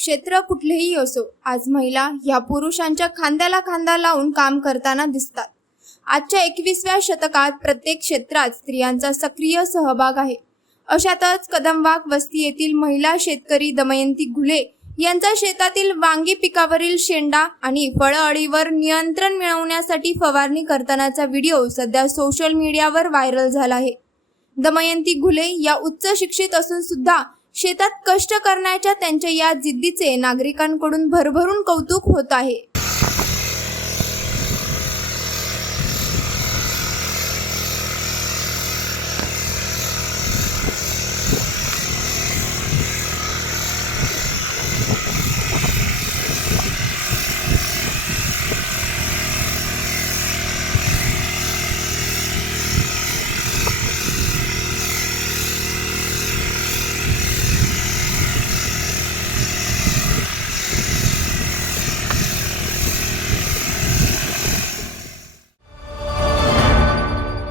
क्षेत्र कुठलेही असो आज महिला ह्या पुरुषांच्या खांद्याला खांदा लावून काम करताना दिसतात. आजच्या एकवीसव्या शतकात प्रत्येक क्षेत्रात स्त्रियांचा सक्रिय सहभाग आहे. अशातच कदमवाक वस्ती येथील महिला शेतकरी दमयंती घुले यांचा शेतातील वांगी पिकावरील शेंडा आणि फळअळीवर नियंत्रण मिळवण्यासाठी फवारणी करतानाचा व्हिडिओ सध्या सोशल मीडियावर व्हायरल झाला आहे. दमयंती घुले या उच्च शिक्षित असून सुद्धा शेतात कष्ट करण्याच्या त्यांच्या या जिद्दीचे नागरिकांकडून भरभरून कौतुक होत आहे.